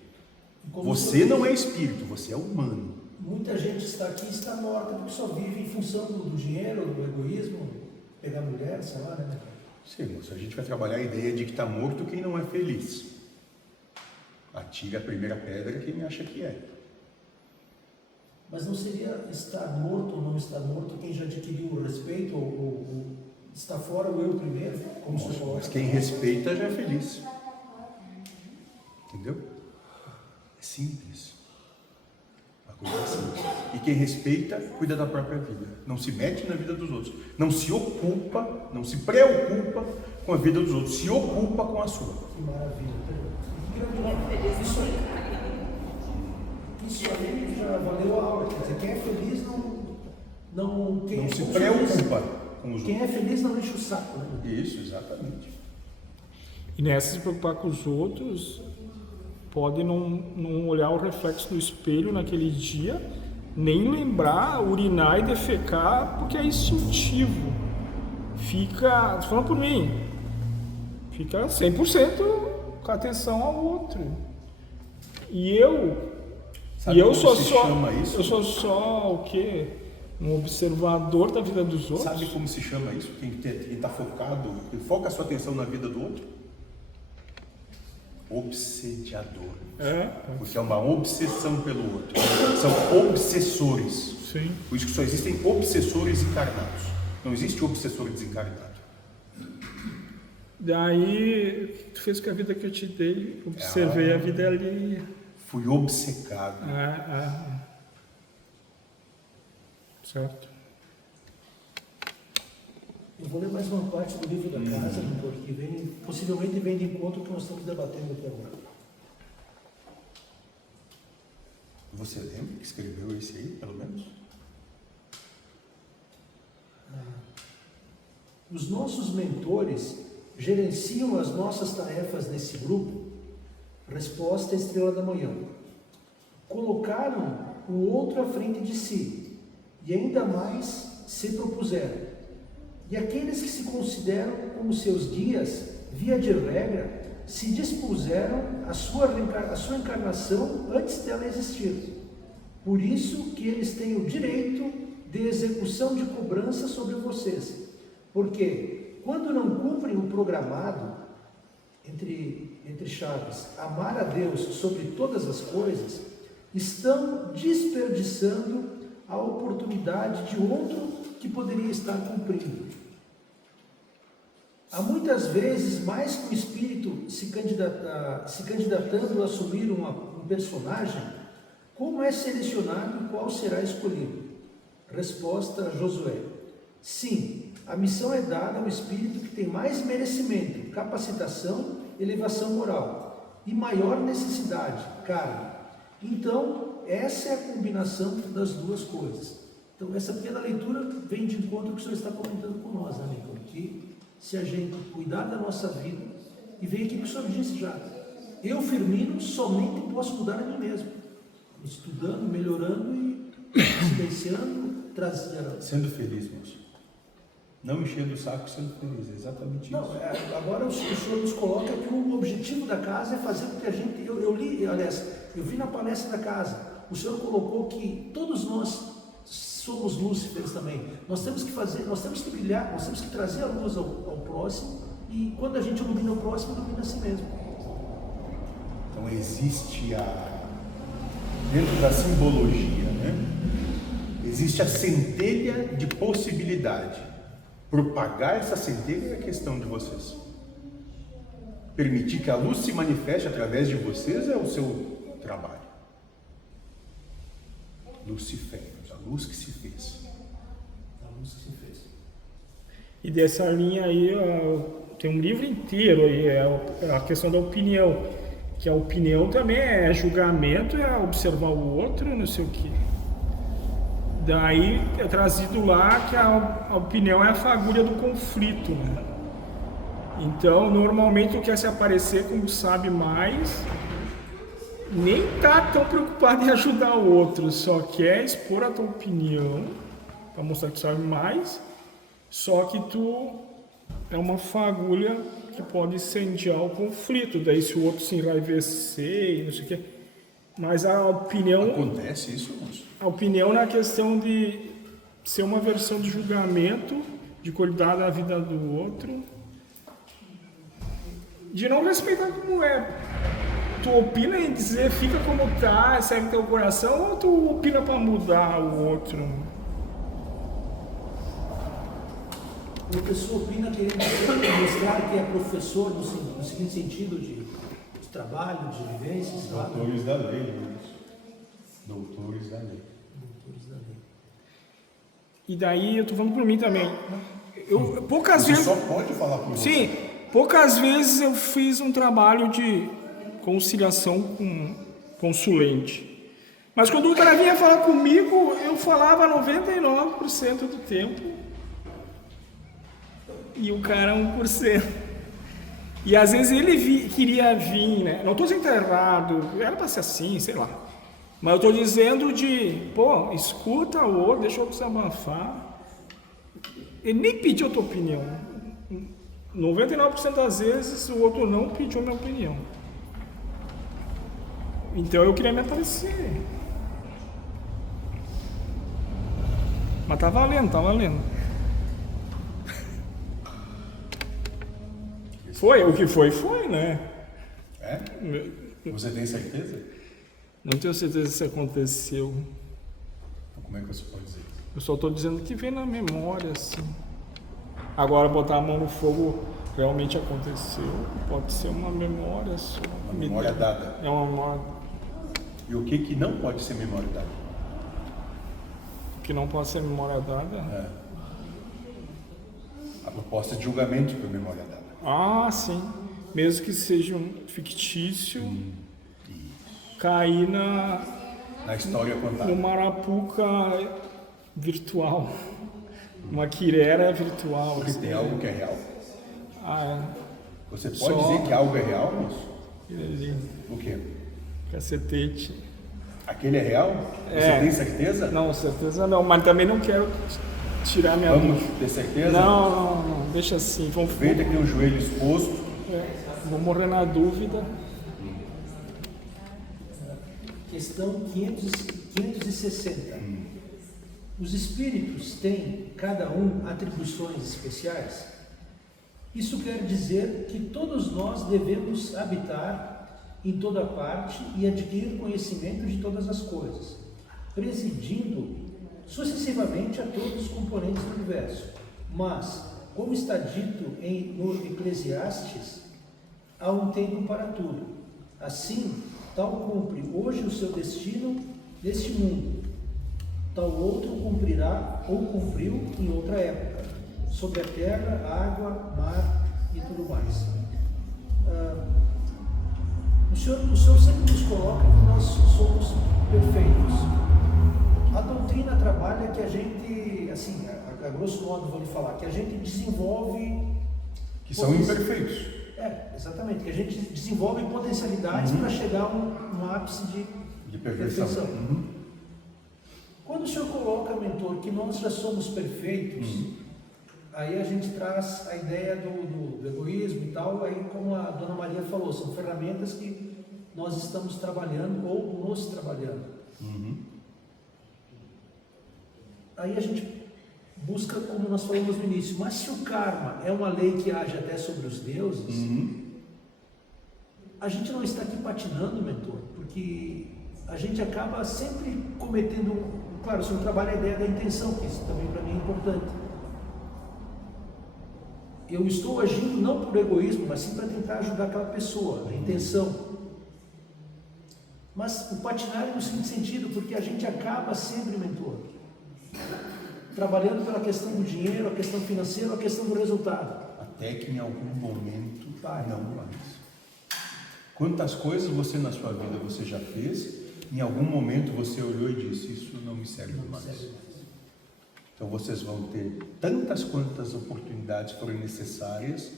Você não é espírito, você é humano. Muita gente está aqui e está morta porque só vive em função do dinheiro, do egoísmo, pegar mulher, sei lá, né? Sim, moço, a gente vai trabalhar a ideia de que está morto quem não é feliz. Atire a primeira pedra quem acha que é. Mas não seria estar morto ou não estar morto quem já adquiriu o respeito ou está fora o eu primeiro? Como Nossa, mas quem respeita já é feliz. Entendeu? É simples. A coisa é simples. E quem respeita, cuida da própria vida. Não se mete na vida dos outros. Não se ocupa, não se preocupa com a vida dos outros. Se ocupa com a sua. Que maravilha. Isso aí já valeu a aula. Quer dizer, quem é feliz não se preocupa com os outros. Quem é feliz não enche o saco, né? Isso, exatamente. E nessa se preocupar com os outros, pode não olhar o reflexo do espelho naquele dia, nem lembrar, urinar e defecar, porque é instintivo. Fica, tô falando por mim, fica 100% com atenção ao outro. E eu sou só o quê? Um observador da vida dos outros. Sabe como se chama isso? Quem está focado, quem foca a sua atenção na vida do outro? Obsediador. Porque é uma obsessão pelo outro. São obsessores. Sim. Por isso que só existem obsessores encarnados. Não existe obsessor desencarnado. Daí, tu fez com a vida que eu te dei, observei a vida ali. Fui obcecado. Certo. Eu vou ler mais uma parte do livro da casa, que possivelmente vem de encontro com o que nós estamos debatendo aqui agora. Você lembra que escreveu esse aí, pelo menos? Os nossos mentores gerenciam as nossas tarefas nesse grupo? Resposta: estrela da manhã. Colocaram o outro à frente de si e ainda mais se propuseram. E aqueles que se consideram como seus guias, via de regra, se dispuseram à sua encarnação antes dela existir. Por isso que eles têm o direito de execução de cobrança sobre vocês. Porque quando não cumprem o programado, entre chaves, amar a Deus sobre todas as coisas, estão desperdiçando a oportunidade de outro que poderia estar cumprindo. Há muitas vezes mais que o espírito se candidatando a assumir um personagem, como é selecionado e qual será escolhido? Resposta: Josué. Sim, a missão é dada ao espírito que tem mais merecimento, capacitação, elevação moral e maior necessidade, carne. Então, essa é a combinação das duas coisas. Então, essa pequena leitura vem de encontro ao que o senhor está comentando com nós, né, Lincoln? Que se a gente cuidar da nossa vida, e vem aqui que o senhor disse já, eu, Firmino, somente posso mudar a mim mesmo, estudando, melhorando e silenciando trazer... Sendo feliz, moço. Não enchendo o saco, sendo feliz. É exatamente Não, isso. agora o senhor nos coloca que o objetivo da casa é fazer com que a gente... Eu li, aliás, eu vi na palestra da casa, o senhor colocou que todos nós somos Lúcifers também. Nós temos que fazer, nós temos que brilhar, nós temos que trazer a luz ao próximo, e quando a gente ilumina o próximo, ilumina a si mesmo. Então existe dentro da simbologia, né? Existe a centelha de possibilidade. Propagar essa centelha é a questão de vocês. Permitir que a luz se manifeste através de vocês é o seu trabalho. Luciférios, a luz que se fez. A luz que se fez. E dessa linha aí, tem um livro inteiro aí, é a questão da opinião. Que a opinião também é julgamento, é observar o outro, não sei o quê. Daí é trazido lá que a opinião é a fagulha do conflito, né? Então, normalmente tu quer se aparecer como sabe mais, nem tá tão preocupado em ajudar o outro, só quer expor a tua opinião para mostrar que tu sabe mais, só que tu é uma fagulha que pode incendiar o conflito, daí se o outro se enraivecer e não sei o quê. Mas a opinião... Acontece isso, moço? A opinião na questão de ser uma versão de julgamento, de cuidar da vida do outro, de não respeitar como é. Tu opina em dizer fica como tá, segue teu coração, ou tu opina para mudar o outro? Uma pessoa opina querendo mostrar que é professor no seguinte sentido de trabalho, de vivências, Doutores da lei, moço. Doutores da lei. Doutores da lei. E daí eu tô falando por mim também. Eu poucas Você vezes. só pode falar por você. Sim, poucas vezes eu fiz um trabalho de conciliação com consulente. Mas quando o cara vinha falar comigo, eu falava 99% do tempo e o cara 1%. E às vezes ele queria vir, né? Não estou dizendo que está errado, era para ser assim, sei lá. Mas eu estou dizendo pô, escuta o outro, deixa o outro se abafar. Ele nem pediu a tua opinião. 99% das vezes o outro não pediu a minha opinião. Então eu queria me aparecer. Mas tá valendo, tá valendo. Foi, o que foi, né? É? Você tem certeza? Não tenho certeza se aconteceu. Então, como é que você pode dizer isso? Eu só estou dizendo que vem na memória, assim. Agora, botar a mão no fogo realmente aconteceu. Pode ser uma memória só. Uma memória dada. É uma memória E o que não pode ser memória dada? que não pode ser memória dada. É. A proposta de julgamento por memória dada. Ah, sim. Mesmo que seja um fictício, cair Na história contada. no Marapuca virtual. Uma quirera virtual. Porque assim. tem algo que é real. Ah, Você pode Só- dizer que algo é real, moço? é. O quê? Cacetete. Aquele é real? Você É. tem certeza? Não, certeza não, mas também não quero tirar minha Vamos dúvida. ter certeza? Não, deixa assim. Vamos, Aproveita que tem o joelho exposto. vou morrer na dúvida. Questão 560. Os espíritos têm, cada um, atribuições especiais? Isso quer dizer que todos nós devemos habitar em toda parte e adquirir conhecimento de todas as coisas, presidindo sucessivamente a todos os componentes do universo. Mas, como está dito no Eclesiastes, há um tempo para tudo. Assim, tal cumpre hoje o seu destino neste mundo, tal outro cumprirá ou cumpriu em outra época, sobre a terra, água, mar e tudo mais. O Senhor sempre nos coloca que nós somos perfeitos. A doutrina trabalha que a gente, assim, a grosso modo vou lhe falar, que a gente desenvolve... Que são imperfeitos. Exatamente, que a gente desenvolve potencialidades para chegar a um ápice de De perfeição. Quando o senhor coloca, mentor, que nós já somos perfeitos, aí a gente traz a ideia do egoísmo e tal, aí como a Dona Maria falou, são ferramentas que nós estamos trabalhando ou nos trabalhando. Aí a gente busca, como nós falamos no início, mas se o karma é uma lei que age até sobre os deuses, a gente não está aqui patinando, mentor, porque a gente acaba sempre cometendo, claro, se não trabalha a ideia da intenção, que isso também para mim é importante. Eu estou agindo não por egoísmo, mas sim para tentar ajudar aquela pessoa, a intenção. Mas o patinar é no seguinte sentido, porque a gente acaba sempre, mentor, trabalhando pela questão do dinheiro, a questão financeira, a questão do resultado. Até que em algum momento não mais. Quantas coisas você na sua vida você já fez, em algum momento você olhou e disse, isso não me serve mais. Então vocês vão ter tantas quantas oportunidades forem necessárias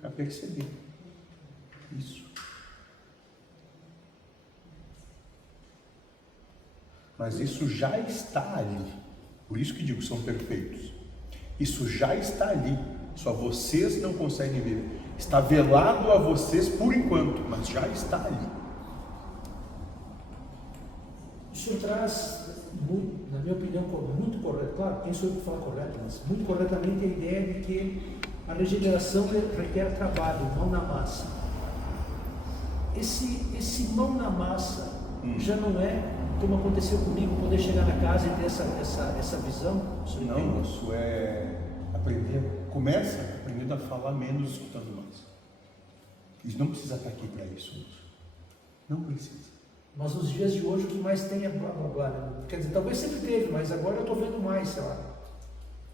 para perceber isso. Mas isso já está ali. Por isso que digo, são perfeitos. Isso já está ali. Só vocês não conseguem ver. Está velado a vocês por enquanto, mas já está ali. O senhor traz, na minha opinião, muito correto, claro, quem sou eu para falar correto, mas muito corretamente a ideia de que a regeneração requer trabalho, mão na massa. Esse mão na massa já não é como aconteceu comigo, poder chegar na casa e ter essa visão. Não, isso é aprender, começa aprendendo a falar menos, escutando mais. Isso não precisa estar aqui para isso, não precisa. Mas nos dias de hoje o que mais tem é blá blá blá, né? Quer dizer, talvez sempre teve, mas agora eu estou vendo mais, sei lá.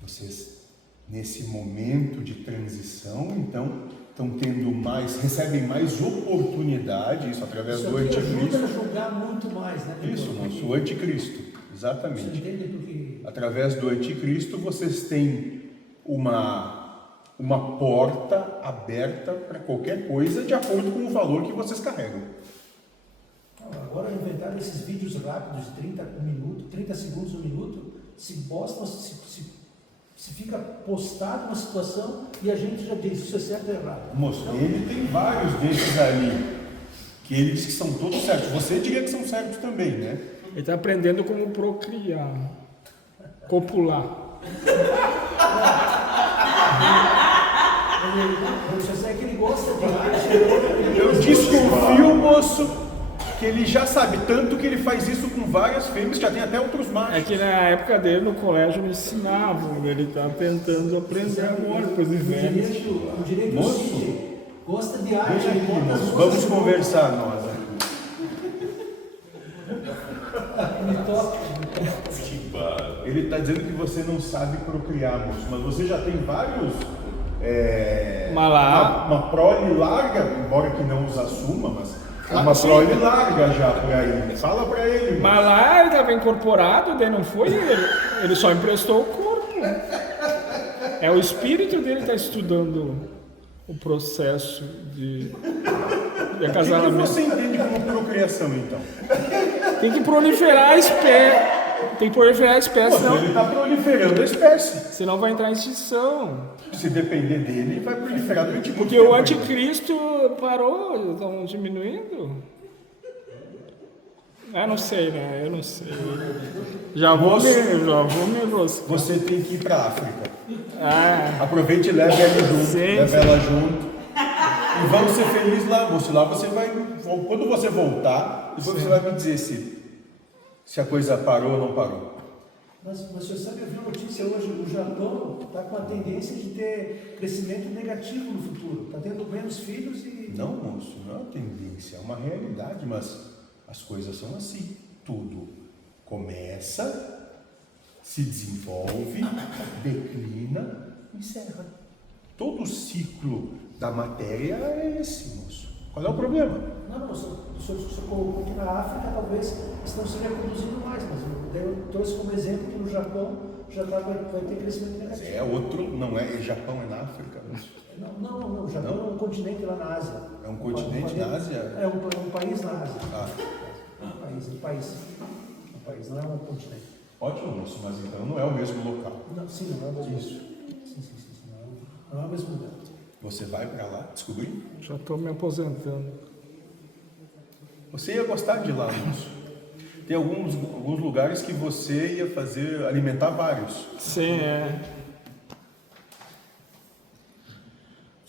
Vocês, nesse momento de transição, então, estão tendo mais, recebem mais oportunidade, isso através do anticristo. Isso ajuda a julgar muito mais, né? Isso, moço, o anticristo, exatamente. Você entende do que... Através do anticristo, vocês têm uma porta aberta para qualquer coisa de acordo com o valor que vocês carregam. Agora inventaram esses vídeos rápidos de 30 segundos, 1 minuto, se posta, se fica postado uma situação e a gente já diz isso é certo ou errado. Moço, então, ele tem vários desses ali, que ele diz que são todos certos. Você diria que são certos também, né? Ele está aprendendo como procriar, copular. Você é que ele gosta de arte. Eu desconfio, moço, que ele já sabe, tanto que ele faz isso com várias fêmeas, já tem até outros machos. É que na época dele, no colégio, me ensinavam, ele está tentando aprender agora, depois de velho. O direito Moço, gosta de arte. Deixa aqui, moço, vamos conversar nós. Me toca. Ele está dizendo que você não sabe procriar, moço, mas você já tem vários... uma prole larga, embora que não os assuma, mas uma prole larga já por aí. Fala pra ele. Mas lá ele estava incorporado, daí não foi ele só emprestou o corpo. É o espírito dele que está estudando o processo de acasalamento. O que você entende como procriação, então? Tem que proliferar a espécie. Tem que proliferar a espécie, senão... Ele está proliferando a espécie. Senão vai entrar em extinção. Se depender dele, vai proliferar durante muito Porque tempo. o anticristo parou, estão diminuindo. Eu não sei, né? Eu não sei. Já vou me enroscar. Você tem que ir para a África. Aproveite e leve ela junto. Sim, leve ela junto. E vamos ser felizes lá, moço. Lá você vai... Quando você voltar, depois você vai me dizer se a coisa parou ou não parou. Mas você sabe, eu vi uma notícia hoje, o Japão está com a tendência de ter crescimento negativo no futuro. Está tendo menos filhos e... Não, moço, não é uma tendência, é uma realidade, mas as coisas são assim. Tudo começa, se desenvolve, declina, encerra. Todo o ciclo da matéria é esse, moço. Qual é o problema? Não, o senhor colocou que na África talvez estão se reproduzindo mais, mas eu trouxe como exemplo que no Japão já vai ter crescimento negativo. É outro, não é? Japão é na África? Não, o Japão é um continente lá na Ásia. É um continente na Ásia? É um país na Ásia. Ah. Um país, não é um continente. Ótimo, moço, mas então não é o mesmo local. Não, sim, não é o mesmo. Isso. Sim, não é o mesmo lugar. Você vai para lá descobrir? Já estou me aposentando. Você ia gostar de ir lá, moço. Tem alguns lugares que você ia alimentar vários. Sim, é.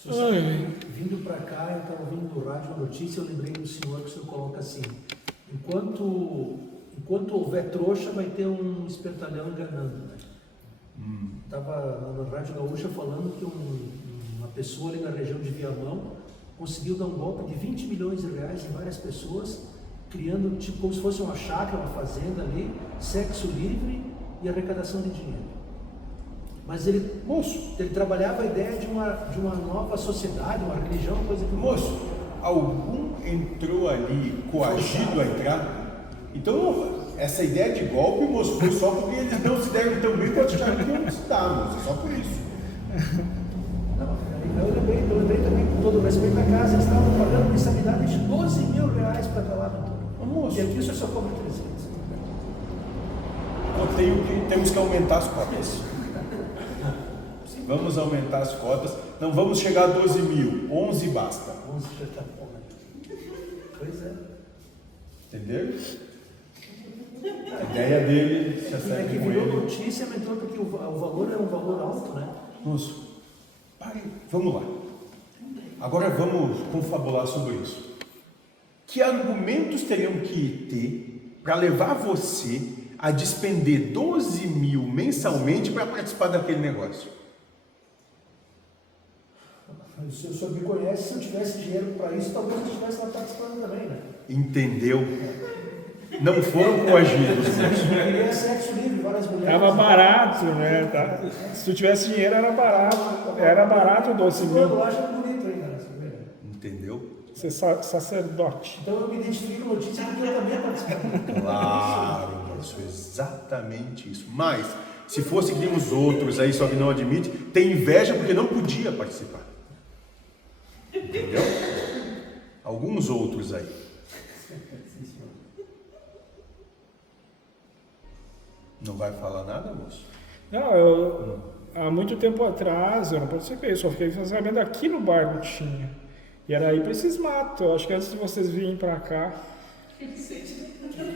Vindo para cá, eu estava ouvindo no rádio uma notícia, eu lembrei do senhor que o senhor coloca assim: enquanto houver trouxa, vai ter um espertalhão enganando. Né? Estava na Rádio Gaúcha falando que uma pessoa ali na região de Viamão conseguiu dar um golpe de 20 milhões de reais em várias pessoas, criando tipo como se fosse uma chácara, uma fazenda ali, sexo livre e arrecadação de dinheiro. Mas ele trabalhava a ideia de uma nova sociedade, uma religião, coisa que... Moço, algum entrou ali coagido a entrar? Então, essa ideia de golpe, moço, foi só porque eles não se deram tão bem quanto já não se dá, moço, só por isso. Não, eu lembrei também, com todo o respeito à casa, eles estavam pagando mensalidade de 12 mil reais para estar lá no Moço, e aqui o senhor só cobra 300. temos que aumentar as cotas. Vamos aumentar as cotas. Não vamos chegar a 12 mil, 11 basta. 11 já está bom, né? Pois é. Entendeu? A ideia dele se É acerta que com virou ele. notícia, mas entrou porque o valor era um valor alto, né? Moço, pare, vamos lá. Agora vamos confabular sobre isso. Que argumentos teriam que ter para levar você a despender 12 mil mensalmente para participar daquele negócio? O senhor me conhece, se eu tivesse dinheiro para isso, talvez eu estivesse lá participando também, né? Entendeu? Não foram coagidos. Eu queria sexo livre, várias mulheres. Tava barato, né? Se tu tivesse dinheiro, era barato. Era barato 12 mil. Eu acho bonito aí, cara. Entendeu? Ser sacerdote. Então eu me identifico com notícia porque eu também participei. Claro, moço, exatamente isso. Mas, se fosse que nem os outros aí, só que não admite, tem inveja porque não podia participar. Entendeu? Alguns outros aí. Não vai falar nada, moço? Não, há muito tempo atrás, eu não participei, eu só fiquei sabendo aqui no bairro tinha. E era aí pra esses matos, eu acho que antes de vocês virem pra cá.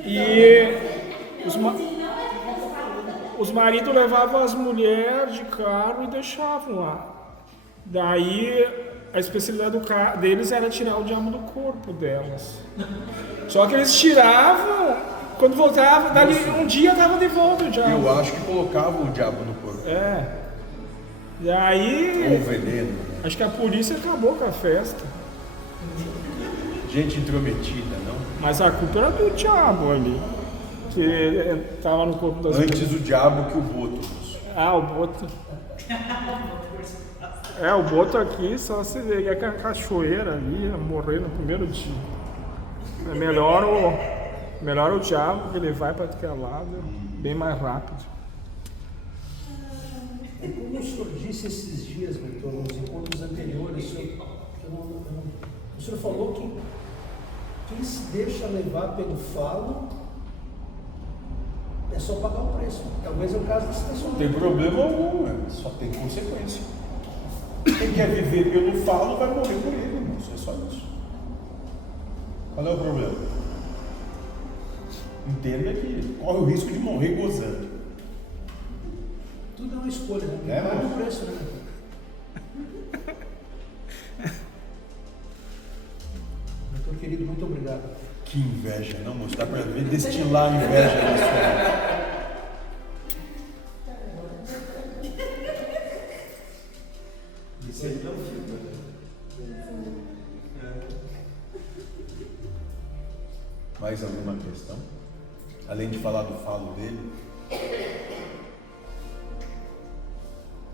E os maridos levavam as mulheres de carro e deixavam lá. Daí a especialidade deles era tirar o diabo do corpo delas. Só que eles tiravam, quando voltava, dali um dia tava de volta o diabo. Eu acho que colocavam o diabo no corpo. É. E aí, Ou veneno. acho que a polícia acabou com a festa. Gente intrometida, não? Mas a culpa era do diabo ali, que estava no corpo das Antes mulheres. o diabo que o boto, moço. Ah, o boto. O boto aqui só se vê que a cachoeira ali ia morrer no primeiro dia. É melhor o diabo, que ele vai para aquele lado bem mais rápido. Como o senhor disse esses dias, mentor, nos encontros anteriores, o senhor falou que quem se deixa levar pelo falo é só pagar o preço. Talvez é o caso dessa pessoa. Não tem problema algum, só tem consequência. Quem quer viver pelo falo vai morrer por ele, moço. É só isso. Qual é o problema? Entenda que corre o risco de morrer gozando. Tudo é uma escolha, né? Paga o preço, né? Doutor querido, muito obrigado. Que inveja, não, moço? Dá pra ver destilar a inveja nisso. Isso aí não fica. Mais alguma questão? Além de falar do falo dele?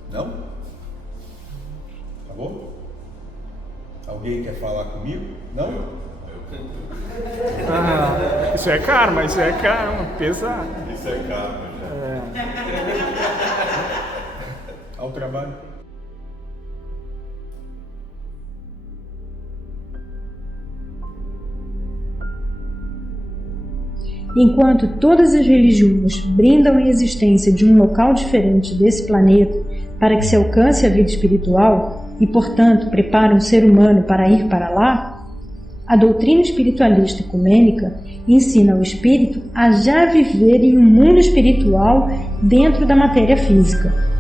Não? Acabou? Alguém quer falar comigo? Não? Isso é karma, pesado. Isso é karma. Ao trabalho. Enquanto todas as religiões brindam a existência de um local diferente desse planeta para que se alcance a vida espiritual e, portanto, preparam o ser humano para ir para lá, a doutrina espiritualista ecumênica ensina o espírito a já viver em um mundo espiritual dentro da matéria física.